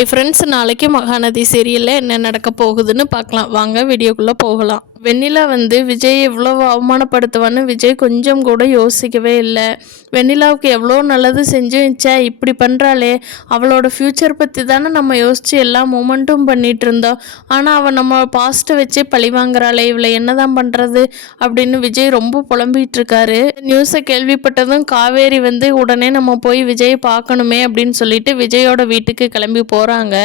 Hi friends, நாளைக்கு மகாநதி சீரியலில் என்ன நடக்க போகுதுன்னு பார்க்கலாம். வாங்க வீடியோக்குள்ளே போகலாம். வெண்ணிலா விஜய் எவ்வளோ அவமானப்படுத்துவான்னு விஜய் கொஞ்சம் கூட யோசிக்கவே இல்லை. வெண்ணிலாவுக்கு எவ்வளோ நல்லது செஞ்சு இப்படி பண்ணுறாளே, அவளோட ஃப்யூச்சர் பற்றி தானே நம்ம யோசித்து எல்லா மூமெண்ட்டும் பண்ணிகிட்டு இருந்தோம். ஆனால் அவள் நம்ம பாஸ்ட்டை வச்சே பழி வாங்குறாளே, இவளை என்ன தான் பண்ணுறது அப்படின்னு விஜய் ரொம்ப புலம்பிகிட்டு இருக்காரு. நியூஸை கேள்விப்பட்டதும் காவேரி உடனே நம்ம போய் விஜயை பார்க்கணுமே அப்படின்னு சொல்லிட்டு விஜயோட வீட்டுக்கு கிளம்பி போகிறாங்க.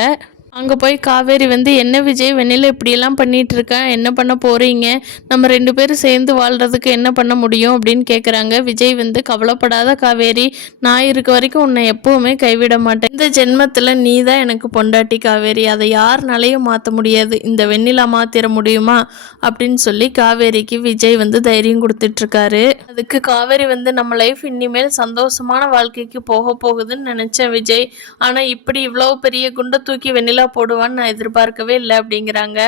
அங்கே போய் காவேரி என்ன விஜய் வெண்ணில இப்படியெல்லாம் பண்ணிகிட்டு இருக்கேன், என்ன பண்ண போகிறீங்க, நம்ம 2 பேரும் சேர்ந்து வாழ்கிறதுக்கு என்ன பண்ண முடியும் அப்படின்னு கேட்குறாங்க. விஜய் கவலைப்படாத காவேரி, நான் இருக்க வரைக்கும் உன்னை எப்போவுமே கைவிட மாட்டேன். இந்த ஜென்மத்தில் நீ தான் எனக்கு பொண்டாட்டி காவேரி, அதை யாருனாலையும் மாற்ற முடியாது, இந்த வெண்ணிலா மாற்றிட முடியுமா அப்படின்னு சொல்லி காவேரிக்கு விஜய் தைரியம் கொடுத்துட்ருக்காரு. அதுக்கு காவேரி நம்ம லைஃப் இனிமேல் சந்தோஷமான வாழ்க்கைக்கு போக போகுதுன்னு நினச்சேன் விஜய், ஆனால் இப்படி இவ்வளோ பெரிய குண்டை தூக்கி வெண்ணிலா போடுவான்னு நான் எதிர்பார்க்கவே இல்லை அப்படிங்கிறாங்க.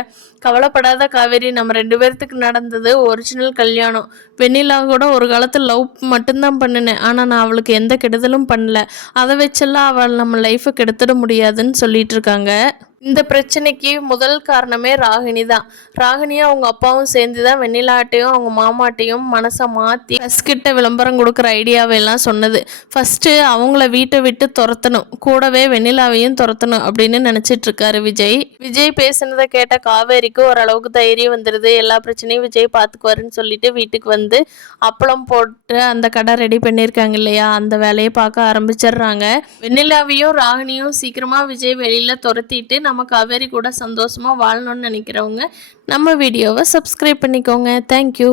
கவலைப்படாத காவேரி, நம்ம 2 பேர்த்துக்கு நடந்தது ஒரிஜினல் கல்யாணம். வெண்ணிலா கூட ஒரு காலத்தில் லவ் மட்டும்தான் பண்ணினேன், ஆனால் நான் அவளுக்கு எந்த கெடுதலும் பண்ணல, அதை வச்செல்லாம் அவள் நம்ம லைஃப்பை கெடுத்துட முடியாதுன்னு சொல்லிட்டு இருக்காங்க. இந்த பிரச்சனைக்கு முதல் காரணமே ராகினி தான். ராகினியும் அவங்க அப்பாவும் சேர்ந்து தான் வெண்ணிலாட்டையும் அவங்க மாமாட்டையும் மனசை மாற்றி ஃபஸ்ட்கிட்ட விளம்பரம் கொடுக்குற ஐடியாவெல்லாம் சொன்னது. ஃபஸ்ட்டு அவங்கள வீட்டை விட்டு துரத்தணும், கூடவே வெண்ணிலாவையும் துரத்தணும் அப்படின்னு நினச்சிட்டு இருக்காரு விஜய். விஜய் பேசுனதை கேட்ட காவேரிக்கு ஓரளவுக்கு தைரியம் வந்துடுது. எல்லா பிரச்சனையும் விஜய் பார்த்துக்குவாருன்னு சொல்லிட்டு வீட்டுக்கு அப்பளம் போட்டு அந்த கடை ரெடி பண்ணியிருக்காங்க இல்லையா, அந்த வேலையை பார்க்க ஆரம்பிச்சிடுறாங்க. வெண்ணிலாவையும் ராகினியும் சீக்கிரமாக விஜய் வெளியில் துரத்திட்டு நம்ம காவேரி கூட சந்தோஷமாக வாழணும்னு நினைக்கிறவங்க நம்ம வீடியோவை சப்ஸ்கிரைப் பண்ணிக்கோங்க. தேங்க்யூ.